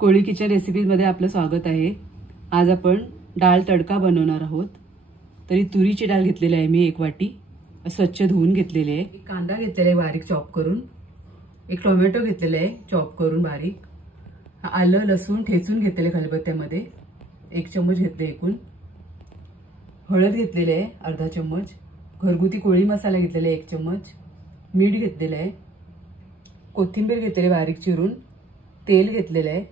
कोळी kitchen रेसिपीजमध्ये आपलं स्वागत आहे। आज आपण डाळ तडका बनवणार आहोत। तरी तुरीची डाळ घेतलेली आहे मी 1 वाटी, स्वच्छ धुवून घेतलेली आहे। एक कांदा घेतलेला आहे बारीक चॉप करून, एक टोमॅटो घेतलेला आहे चॉप करून बारीक, आलं लसूण ठेचून घेतलेले खलबत्त्यामध्ये 1 चम्मच घेतले एकूण, हळद घेतलेली आहे अर्धा चम्मच, घरगुती कोळी मसाला घेतलेला आहे 1 चम्मच, मीठ घेतलेलं आहे, कोथिंबीर घेतलेली बारीक चिरून, तेल घेतलेलं आहे,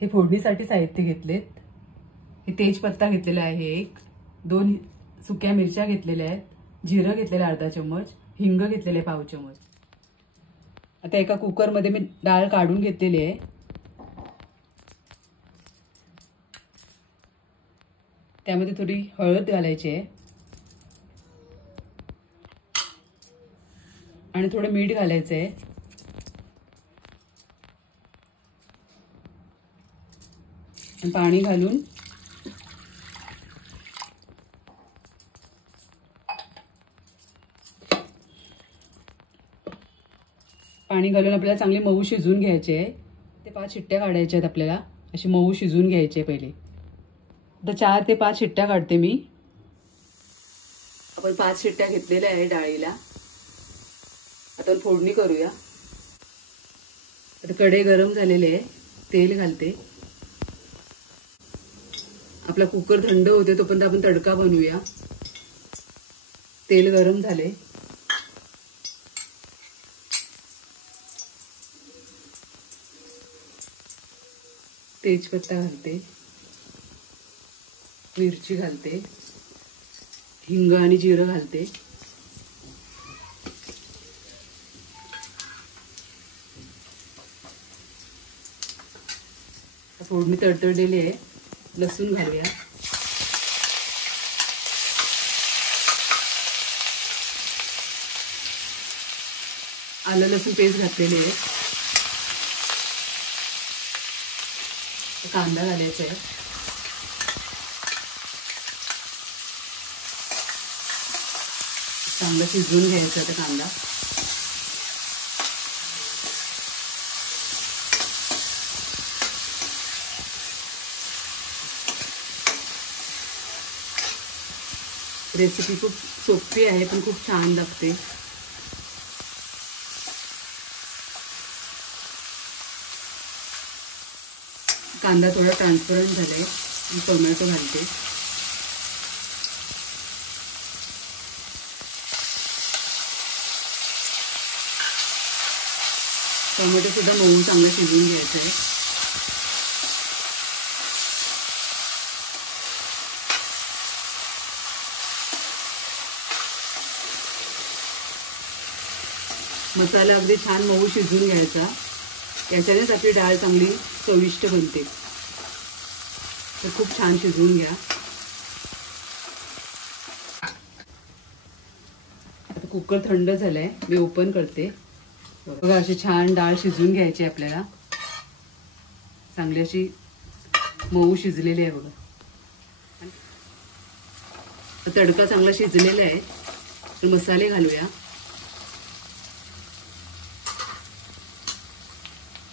हे फोडणीसाठी साहित्य घेतलेत, हे तेजपत्ता घेतलेला आहे एक, 2 सुक्या मिरच्या घेतलेल्या आहेत, जिरं घेतलेलं अर्धा चम्मच, हिंग घेतलेले 1/2 चम्मच। आता एका कुकर मध्ये मी डाळ काढून घेतलेली आहे। त्यामध्ये थोडी हळद घालायची आहे आणि थोडं मीठ घालायचं आहे। पाणी घालून आपल्याला चांगले मऊ शिजवून घ्यायचे आहे। ते 5 शिट्ट्या काढायच्या आहेत आपल्याला, अशी मऊ शिजवून घ्यायचे पहिले। आता 4 ते 5 शिट्ट्या काढते मी। आपण 5 शिट्ट्या घेतलेल्या आहे डाळीला। आता फोडणी करूया। आता कढई गरम झालेली आहे, तेल घालते। आपला कुकर थंड होते तोपर्यंत आपण तडका बनवूया। तेल गरम झाले, तेजपत्ता घालते, मिरची घालते, हिंग आणि जिरं घालते, फोडणी तडतडलेली आहे। लसूण घालूया, आलं लसूण पेस्ट घातलेली आहे, कांदा घालायचा आहे, चांगला शिजवून घ्यायचा आहे कांदा। रेसिपी खूप सोपी आहे पण खूप छान लागते। कांदा थोडा ट्रान्सपरंट झालाय, टोमॅटो घालते, टोमॅटो सुद्धा मऊ चांगला शिजवून घ्यायचा आहे। मसाला अगदी छान मऊ शिजवून घ्यायचा, याच्यानेच आपली डाळ चांगली चविष्ट बनते। तर खूप छान शिजवून घ्या। आता कुकर थंड झालाय, मी ओपन करते। बघा अशी छान डाळ शिजवून घ्यायची आपल्याला, चांगली अशी मऊ शिजलेली आहे बघा। तडका चांगला शिजलेला आहे, तर मसाले घालूया।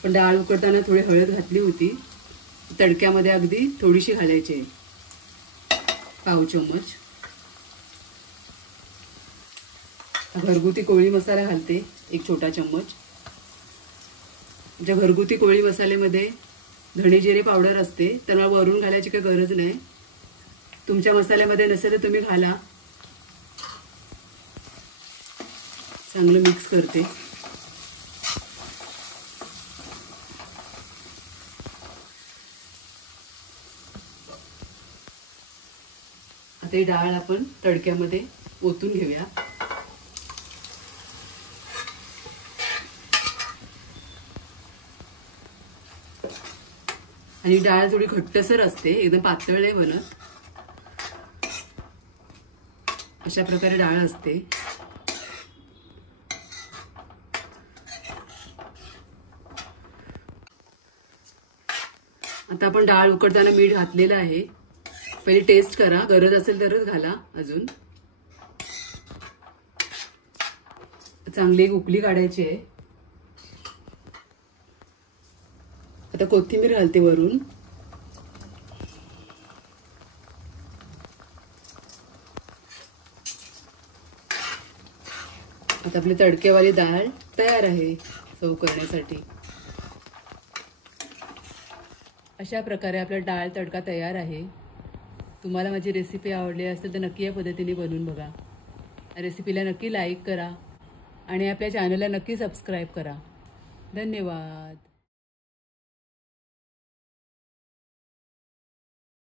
पण डाळ उकडताना थोडी हळद घातली होती, तडक्यामध्ये अगदी थोडीशी घालायची आहे, 1/2 चम्मच। घरगुती कोळी मसाला घालते 1 छोटा चम्मच। घरगुती कोळी मसाल्यामध्ये धणे जिरे पावडर असते, तर वरून घालायची काही गरज नाही। तुमच्या मसाल्यामध्ये नसेल तर तुम्ही घाला। चांगलं मिक्स करते। आता ही डाळ आपण तडक्यामध्ये ओतून घेऊया। आणि डाळ थोडी घट्टसर असते, एकदम पातळ नाही बनत, अशा प्रकारे डाळ असते। आता आपण डाळ उकडताना मीठ घातलेलं आहे, पहिले टेस्ट करा, गरज असेल तरच घाला अजून। चांगली एक उकळी काढायची आहे। आता कोथिंबीर घालते वरून. आता आपली तडकेवाली डाळ तयार आहे सर्व करण्यासाठी. अशा प्रकारे आपला डाळ तडका तयार आहे. तुम्हाला माझी रेसिपी आवडली असेल तर नक्की या पद्धतीने बनवून बघा. रेसिपीला नक्की लाईक करा आणि आपल्या चॅनलला नक्की सबस्क्राईब करा. धन्यवाद.